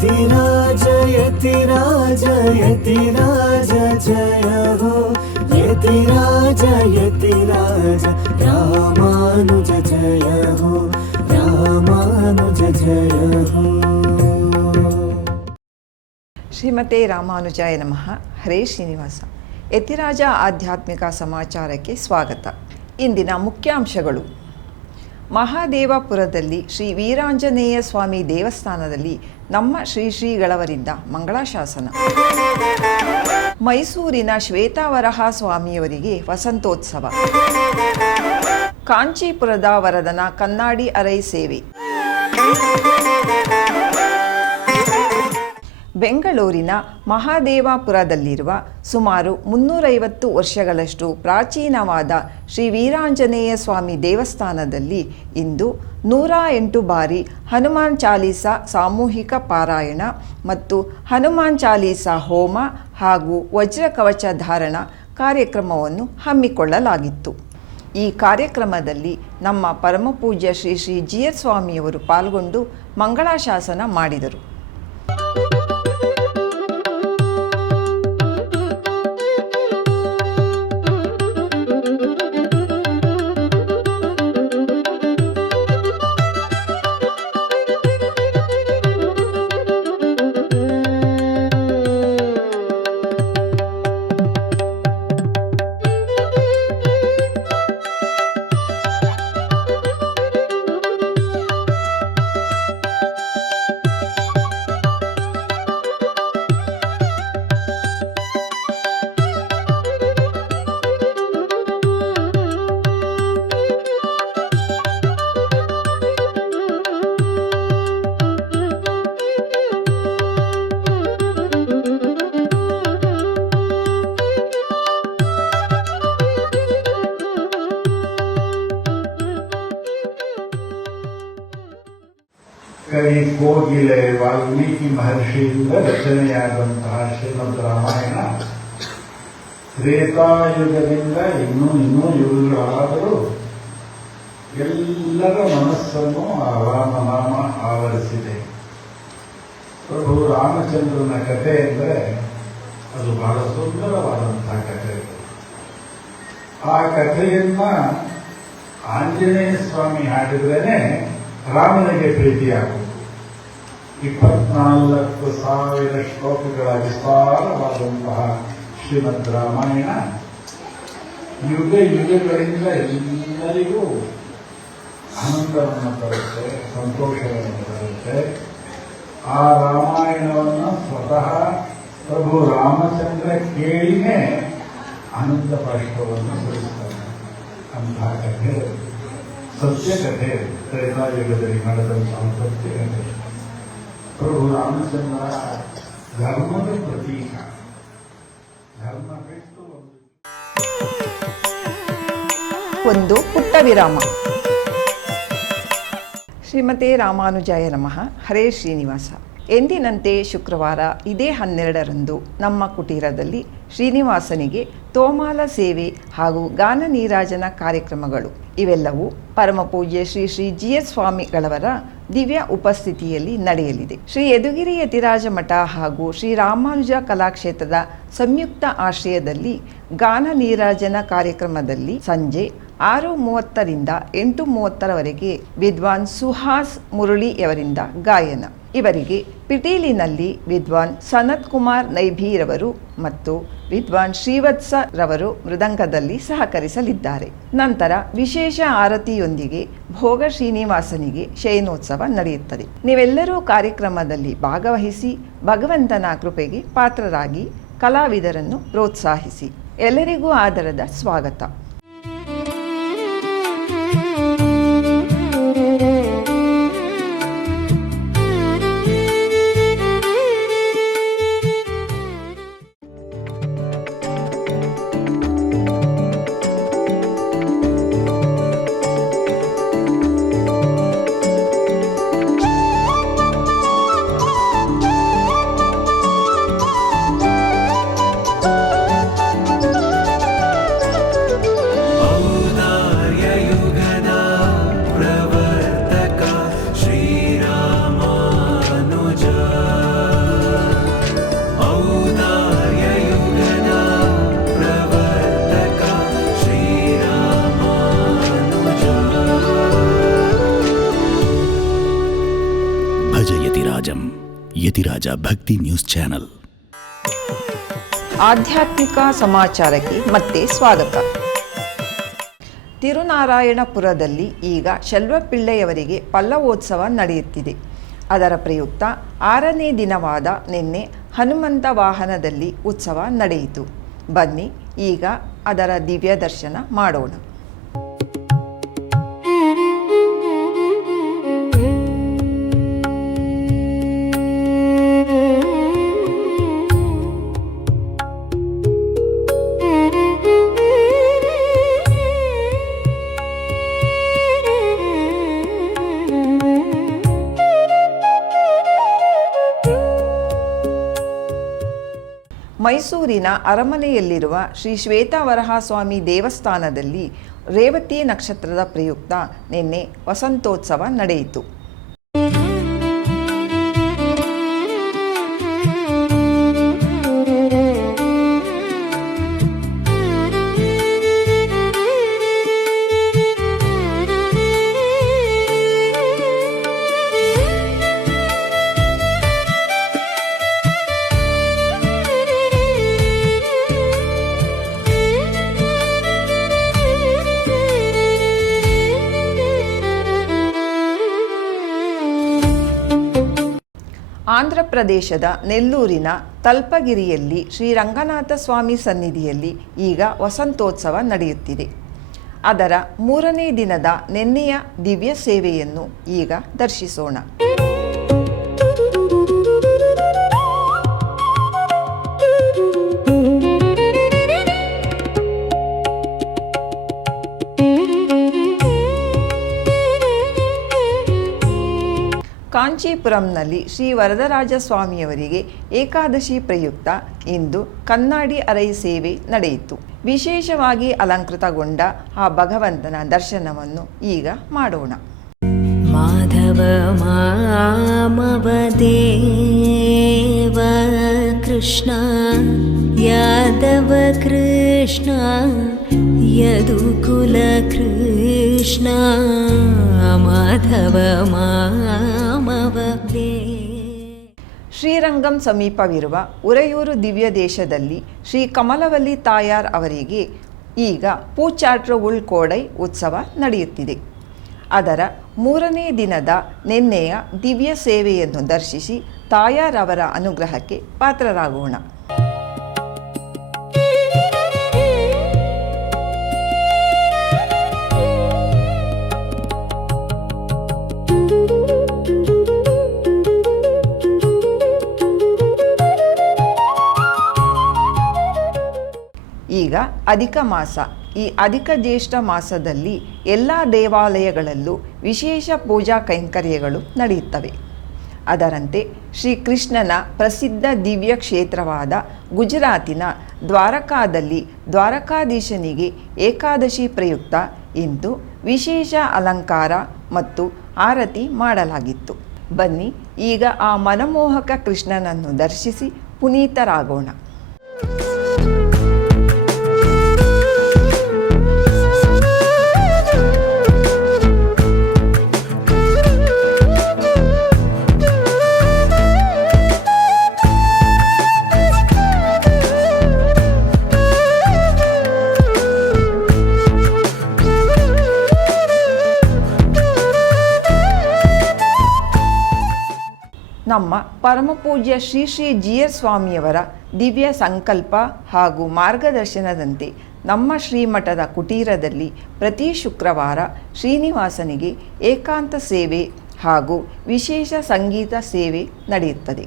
यतिराज यतिराज यतिराज जय हो यतिराज यतिराज रामानुज जय हो रामानुज जय हो। ಶ್ರೀಮತೆ ರಾಮಾನುಜಾಯ ನಮಃ. ಹರೇ ಶ್ರೀನಿವಾಸ. ಯತಿರಾಜ ಆಧ್ಯಾತ್ಮಿಕ ಸಮಾಚಾರಕ್ಕೆ ಸ್ವಾಗತ. ಇಂದಿನ ಮುಖ್ಯಾಂಶಗಳು. ಮಹಾದೇವಪುರದಲ್ಲಿ ಶ್ರೀ ವೀರಾಂಜನೇಯ ಸ್ವಾಮಿ ದೇವಸ್ಥಾನದಲ್ಲಿ ನಮ್ಮ ಶ್ರೀಗಳವರಿಂದ ಮಂಗಳಾಶಾಸನ. ಮೈಸೂರಿನ ಶ್ವೇತಾವರಹ ಸ್ವಾಮಿಯವರಿಗೆ ವಸಂತೋತ್ಸವ. ಕಾಂಚೀಪುರದ ವರದನ ಕನ್ನಾಡಿ ಅರೈ ಸೇವೆ. ಬೆಂಗಳೂರಿನ ಮಹಾದೇವಪುರದಲ್ಲಿರುವ ಸುಮಾರು 350 ವರ್ಷಗಳಷ್ಟು ಪ್ರಾಚೀನವಾದ ಶ್ರೀ ವೀರಾಂಜನೇಯ ಸ್ವಾಮಿ ದೇವಸ್ಥಾನದಲ್ಲಿ ಇಂದು 108 ಬಾರಿ ಹನುಮಾನ್ ಚಾಲೀಸಾ ಸಾಮೂಹಿಕ ಪಾರಾಯಣ ಮತ್ತು ಹನುಮಾನ್ ಚಾಲೀಸಾ ಹೋಮ ಹಾಗೂ ವಜ್ರಕವಚ ಧಾರಣ ಕಾರ್ಯಕ್ರಮವನ್ನು ಹಮ್ಮಿಕೊಳ್ಳಲಾಗಿತ್ತು. ಈ ಕಾರ್ಯಕ್ರಮದಲ್ಲಿ ನಮ್ಮ ಪರಮಪೂಜ್ಯ ಶ್ರೀ ಜಿಯರ್ ಸ್ವಾಮಿಯವರು ಪಾಲ್ಗೊಂಡು ಮಂಗಳಾಶಾಸನ ಮಾಡಿದರು. ಕವಿ ಕೋಗಿಲೆ ವಾಲ್ಮೀಕಿ ಮಹರ್ಷಿಯಿಂದ ರಚನೆಯಾದಂತಹ ಶ್ರೀಮದ್ ರಾಮಾಯಣ ತ್ರೇತಾಯುಗದಿಂದ ಇನ್ನೂ ಯುಗಗಳಾದರೂ ಎಲ್ಲರ ಮನಸ್ಸನ್ನು ಆ ರಾಮನಾಮ ಆವರಿಸಿದೆ. ಪ್ರಭು ರಾಮಚಂದ್ರನ ಕಥೆ ಅಂದರೆ ಅದು ಬಹಳ ಸುಂದರವಾದಂತಹ ಕಥೆ. ಆ ಕಥೆಯನ್ನ ಆಂಜನೇಯ ಸ್ವಾಮಿ ಹಾಡಿದ್ರೇನೆ ರಾಮನಿಗೆ ಪ್ರೀತಿಯಾಗುವುದು. 24,000 ಶ್ಲೋಕಗಳ ವಿಸ್ತಾರವಾದಂತಹ ಶ್ರೀಮದ್ ರಾಮಾಯಣ ಯುಗಗಳಿಂದ ಎಲ್ಲರಿಗೂ ಆನಂದವನ್ನು ತರುತ್ತೆ, ಸಂತೋಷವನ್ನು ತರುತ್ತೆ. ಆ ರಾಮಾಯಣವನ್ನು ಸ್ವತಃ ಪ್ರಭು ರಾಮಚಂದ್ರ ಕೇಳಿನೇ ಆನಂದ ಬಾಷ್ಪವನ್ನು ಸುರಿಸ್ತಾರೆ. ಅಂತಹ ಕಥೆ ಸತ್ಯ ಕಥೆ, ತ್ರೇತಾಯುಗದಲ್ಲಿ ನಡೆದಂತಹ ಸತ್ಯ ಕಥೆ. ಪ್ರಭು ರಾಮಚಂದ್ರ ಧರ್ಮದ ಪ್ರತೀಕ. ಧರ್ಮ ಬಿಟ್ಟು ಒಂದು ಪುಟ್ಟ ವಿರಾಮ. ಶ್ರೀಮತೆ ರಾಮಾನುಜಾಯ ನಮಃ. ಹರೇ ಶ್ರೀನಿವಾಸ. ಎಂದಿನಂತೆ ಶುಕ್ರವಾರ ಇದೇ 12ರಂದು ನಮ್ಮ ಕುಟೀರದಲ್ಲಿ ಶ್ರೀನಿವಾಸನಿಗೆ ತೋಮಾಲ ಸೇವೆ ಹಾಗೂ ಗಾನ ನೀರಾಜನ ಕಾರ್ಯಕ್ರಮಗಳು ಇವೆಲ್ಲವೂ ಪರಮಪೂಜ್ಯ ಶ್ರೀ ಜಿಯರ್ ಸ್ವಾಮಿಗಳವರ ದಿವ್ಯ ಉಪಸ್ಥಿತಿಯಲ್ಲಿ ನಡೆಯಲಿದೆ. ಶ್ರೀ ಯದುಗಿರಿ ಯತಿರಾಜ ಮಠ ಹಾಗೂ ಶ್ರೀ ರಾಮಾನುಜ ಕಲಾಕ್ಷೇತ್ರದ ಸಂಯುಕ್ತ ಆಶ್ರಯದಲ್ಲಿ ಗಾನ ನೀರಾಜನ ಕಾರ್ಯಕ್ರಮದಲ್ಲಿ ಸಂಜೆ 6:30ರಿಂದ 8:30ರವರೆಗೆ ವಿದ್ವಾನ್ ಸುಹಾಸ್ ಮುರಳಿಯವರಿಂದ ಗಾಯನ. ಇವರಿಗೆ ಪಿಟೀಲಿನಲ್ಲಿ ವಿದ್ವಾನ್ ಸನತ್ ಕುಮಾರ್ ನೈಭೀರವರು ಮತ್ತು ವಿದ್ವಾನ್ ಶ್ರೀವತ್ಸ ರವರು ಮೃದಂಗದಲ್ಲಿ ಸಹಕರಿಸಲಿದ್ದಾರೆ. ನಂತರ ವಿಶೇಷ ಆರತಿಯೊಂದಿಗೆ ಭೋಗ ಶ್ರೀನಿವಾಸನಿಗೆ ಶಯನೋತ್ಸವ ನಡೆಯುತ್ತದೆ. ನೀವೆಲ್ಲರೂ ಕಾರ್ಯಕ್ರಮದಲ್ಲಿ ಭಾಗವಹಿಸಿ ಭಗವಂತನ ಕೃಪೆಗೆ ಪಾತ್ರರಾಗಿ ಕಲಾವಿದರನ್ನು ಪ್ರೋತ್ಸಾಹಿಸಿ. ಎಲ್ಲರಿಗೂ ಆದರದ ಸ್ವಾಗತ. ಭಜ ಯತಿರಾಜಂ. ಯತಿರಾಜ ಭಕ್ತಿ ನ್ಯೂಸ್ ಚಾನಲ್. ಆಧ್ಯಾತ್ಮಿಕ ಸಮಾಚಾರಕ್ಕೆ ಮತ್ತೆ ಸ್ವಾಗತ. ತಿರುನಾರಾಯಣಪುರದಲ್ಲಿ ಈಗ ಶೆಲ್ವಪಿಳ್ಳೆಯವರಿಗೆ ಪಲ್ಲವೋತ್ಸವ ನಡೆಯುತ್ತಿದೆ. ಅದರ ಪ್ರಯುಕ್ತ 6ನೇ ದಿನವಾದ ನಿನ್ನೆ ಹನುಮಂತ ವಾಹನದಲ್ಲಿ ಉತ್ಸವ ನಡೆಯಿತು. ಬನ್ನಿ ಈಗ ಅದರ ದಿವ್ಯ ದರ್ಶನ ಮಾಡೋಣ. ಮೈಸೂರಿನ ಅರಮನೆಯಲ್ಲಿರುವ ಶ್ರೀ ಶ್ವೇತವರಹಸ್ವಾಮಿ ದೇವಸ್ಥಾನದಲ್ಲಿ ರೇವತಿ ನಕ್ಷತ್ರದ ಪ್ರಯುಕ್ತ ನಿನ್ನೆ ವಸಂತೋತ್ಸವ ನಡೆಯಿತು. ಆಂಧ್ರ ಪ್ರದೇಶದ ನೆಲ್ಲೂರಿನ ತಲ್ಪಗಿರಿಯಲ್ಲಿ ಶ್ರೀರಂಗನಾಥ ಸ್ವಾಮಿ ಸನ್ನಿಧಿಯಲ್ಲಿ ಈಗ ವಸಂತೋತ್ಸವ ನಡೆಯುತ್ತಿದೆ. ಅದರ 3ನೇ ದಿನದ ನಿನ್ನೆಯ ದಿವ್ಯ ಸೇವೆಯನ್ನು ಈಗ ದರ್ಶಿಸೋಣ. ಕಾಂಚೀಪುರಂನಲ್ಲಿ ಶ್ರೀ ವರದರಾಜ ಸ್ವಾಮಿಯವರಿಗೆ ಏಕಾದಶಿ ಪ್ರಯುಕ್ತ ಇಂದು ಕನ್ನಾಡಿ ಅರೈ ಸೇವೆ ನಡೆಯಿತು. ವಿಶೇಷವಾಗಿ ಅಲಂಕೃತಗೊಂಡ ಆ ಭಗವಂತನ ದರ್ಶನವನ್ನು ಈಗ ಮಾಡೋಣ. ಮಾಧವ ಮಾಮವ ದೇವ ಕೃಷ್ಣ ಯಾದವ ಕೃಷ್ಣ ಯದುಕುಲ ಕೃಷ್ಣ ಮಾಧವ ಮಾಮವ ಶ್ರೀರಂಗಂ ಸಮೀಪವಿರುವ ಉರೆಯೂರು ದಿವ್ಯ ದೇಶದಲ್ಲಿ ಶ್ರೀ ಕಮಲವಲ್ಲಿ ತಾಯಾರ್ ಅವರಿಗೆ ಈಗ ಪೂಚಾಟ್ರ ಉಳ್ಕೋಡೈ ಉತ್ಸವ ನಡೆಯುತ್ತಿದೆ. ಅದರ 3ನೇ ದಿನದ ನಿನ್ನೆಯ ದಿವ್ಯ ಸೇವೆಯನ್ನು ದರ್ಶಿಸಿ ತಾಯಾರ್ ಅವರ ಅನುಗ್ರಹಕ್ಕೆ ಪಾತ್ರರಾಗೋಣ. ಈಗ ಅಧಿಕ ಮಾಸ. ಈ ಅಧಿಕ ಜ್ಯೇಷ್ಠ ಮಾಸದಲ್ಲಿ ಎಲ್ಲ ದೇವಾಲಯಗಳಲ್ಲೂ ವಿಶೇಷ ಪೂಜಾ ಕೈಂಕರ್ಯಗಳು ನಡೆಯುತ್ತವೆ. ಅದರಂತೆ ಶ್ರೀಕೃಷ್ಣನ ಪ್ರಸಿದ್ಧ ದಿವ್ಯ ಕ್ಷೇತ್ರವಾದ ಗುಜರಾತಿನ ದ್ವಾರಕಾದಲ್ಲಿ ದ್ವಾರಕಾಧೀಶನಿಗೆ ಏಕಾದಶಿ ಪ್ರಯುಕ್ತ ಇಂದು ವಿಶೇಷ ಅಲಂಕಾರ ಮತ್ತು ಆರತಿ ಮಾಡಲಾಗಿತ್ತು. ಬನ್ನಿ ಈಗ ಆ ಮನಮೋಹಕ ಕೃಷ್ಣನನ್ನು ದರ್ಶಿಸಿ ಪುನೀತರಾಗೋಣ. ನಮ್ಮ ಪರಮಪೂಜ್ಯ ಶ್ರೀ ಶ್ರೀ ಜಿ.ಎಸ್. ಸ್ವಾಮಿಯವರ ದಿವ್ಯ ಸಂಕಲ್ಪ ಹಾಗೂ ಮಾರ್ಗದರ್ಶನದಂತೆ ನಮ್ಮ ಶ್ರೀಮಠದ ಕುಟೀರದಲ್ಲಿ ಪ್ರತಿ ಶುಕ್ರವಾರ ಶ್ರೀನಿವಾಸನಿಗೆ ಏಕಾಂತ ಸೇವೆ ಹಾಗೂ ವಿಶೇಷ ಸಂಗೀತ ಸೇವೆ ನಡೆಯುತ್ತದೆ.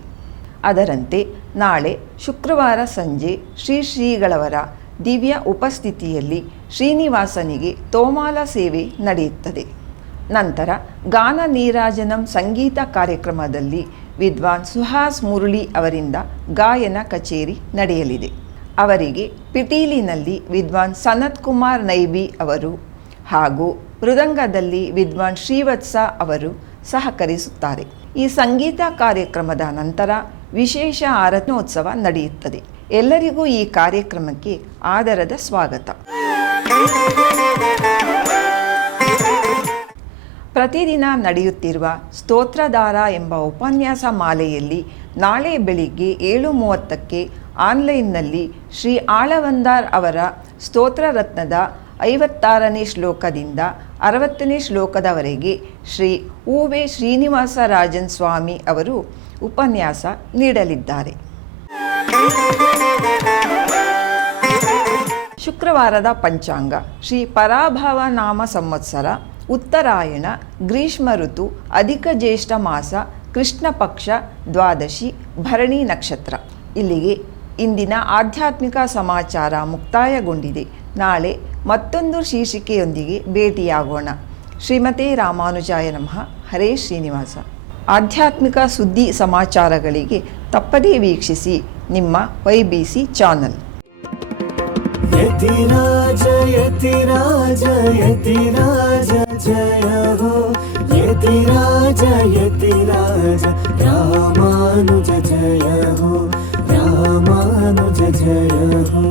ಅದರಂತೆ ನಾಳೆ ಶುಕ್ರವಾರ ಸಂಜೆ ಶ್ರೀಗಳವರ ದಿವ್ಯ ಉಪಸ್ಥಿತಿಯಲ್ಲಿ ಶ್ರೀನಿವಾಸನಿಗೆ ತೋಮಾಲ ಸೇವೆ ನಡೆಯುತ್ತದೆ. ನಂತರ ಗಾನ ನೀರಾಜನಂ ಸಂಗೀತ ಕಾರ್ಯಕ್ರಮದಲ್ಲಿ ವಿದ್ವಾನ್ ಸುಹಾಸ್ ಮುರಳಿ ಅವರಿಂದ ಗಾಯನ ಕಚೇರಿ ನಡೆಯಲಿದೆ. ಅವರಿಗೆ ಪಿಟೀಲಿನಲ್ಲಿ ವಿದ್ವಾನ್ ಸನತ್ ಕುಮಾರ್ ನೈಬಿ ಅವರು ಹಾಗೂ ಮೃದಂಗದಲ್ಲಿ ವಿದ್ವಾನ್ ಶ್ರೀವತ್ಸ ಅವರು ಸಹಕರಿಸುತ್ತಾರೆ. ಈ ಸಂಗೀತ ಕಾರ್ಯಕ್ರಮದ ನಂತರ ವಿಶೇಷ ಆರತ್ನೋತ್ಸವ ನಡೆಯುತ್ತದೆ. ಎಲ್ಲರಿಗೂ ಈ ಕಾರ್ಯಕ್ರಮಕ್ಕೆ ಆದರದ ಸ್ವಾಗತ. ಪ್ರತಿದಿನ ನಡೆಯುತ್ತಿರುವ ಸ್ತೋತ್ರಧಾರ ಎಂಬ ಉಪನ್ಯಾಸ ಮಾಲೆಯಲ್ಲಿ ನಾಳೆ ಬೆಳಿಗ್ಗೆ 7:30ಕ್ಕೆ ಆನ್ಲೈನ್ನಲ್ಲಿ ಶ್ರೀ ಆಳವಂದಾರ್ ಅವರ ಸ್ತೋತ್ರ ರತ್ನದ 56ನೇ ಶ್ಲೋಕದಿಂದ 60ನೇ ಶ್ಲೋಕದವರೆಗೆ ಶ್ರೀ ಉ.ವೆ. ಶ್ರೀನಿವಾಸರಾಜನ್ ಸ್ವಾಮಿ ಅವರು ಉಪನ್ಯಾಸ ನೀಡಲಿದ್ದಾರೆ. ಶುಕ್ರವಾರದ ಪಂಚಾಂಗ ಶ್ರೀ ಪರಾಭವ ನಾಮ ಸಂವತ್ಸರ, ಉತ್ತರಾಯಣ, ಗ್ರೀಷ್ಮ ಋತು, ಅಧಿಕ ಜ್ಯೇಷ್ಠ ಮಾಸ, ಕೃಷ್ಣ ಪಕ್ಷ, ದ್ವಾದಶಿ, ಭರಣಿ ನಕ್ಷತ್ರ. ಇಲ್ಲಿಗೆ ಇಂದಿನ ಆಧ್ಯಾತ್ಮಿಕ ಸಮಾಚಾರ ಮುಕ್ತಾಯಗೊಂಡಿದೆ. ನಾಳೆ ಮತ್ತೊಂದು ಶೀರ್ಷಿಕೆಯೊಂದಿಗೆ ಭೇಟಿಯಾಗೋಣ. ಶ್ರೀಮತೆ ರಾಮಾನುಜಾಯ ನಮಃ. ಹರೇ ಶ್ರೀನಿವಾಸ. ಆಧ್ಯಾತ್ಮಿಕ ಸುದ್ದಿ ಸಮಾಚಾರಗಳಿಗೆ ತಪ್ಪದೇ ವೀಕ್ಷಿಸಿ ನಿಮ್ಮ YBC ಚಾನಲ್. ಯತಿರಾಜ ಯತಿರಾಜ ಯತಿರಾಜ ಜಯ ಹೋ, ಯತಿರಾಜ ಯತಿರಾಜ ರಾಮಾನುಜ ಜಯ ಹೋ, ರಾಮಾನುಜ ಜಯ ಹೋ.